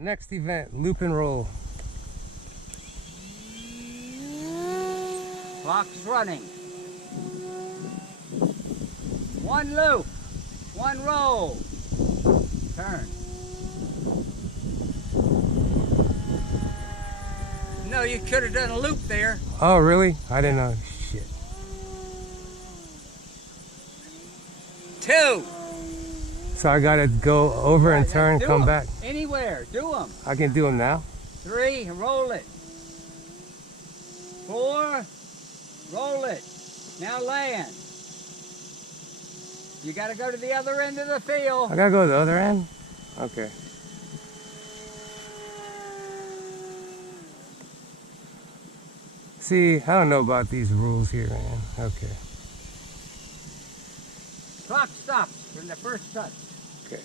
Next event, loop and roll. Clock's running. One loop, one roll. Turn. No, you could have done a loop there. Oh, really? I didn't know. Shit. 2. So I gotta go over and turn, come back. Anywhere, do them. I can do them now? 3, roll it. 4, roll it. Now land. You gotta go to the other end of the field. I gotta go to the other end? Okay. See, I don't know about these rules here, man. Okay. Clock stops from the first touch. Okay.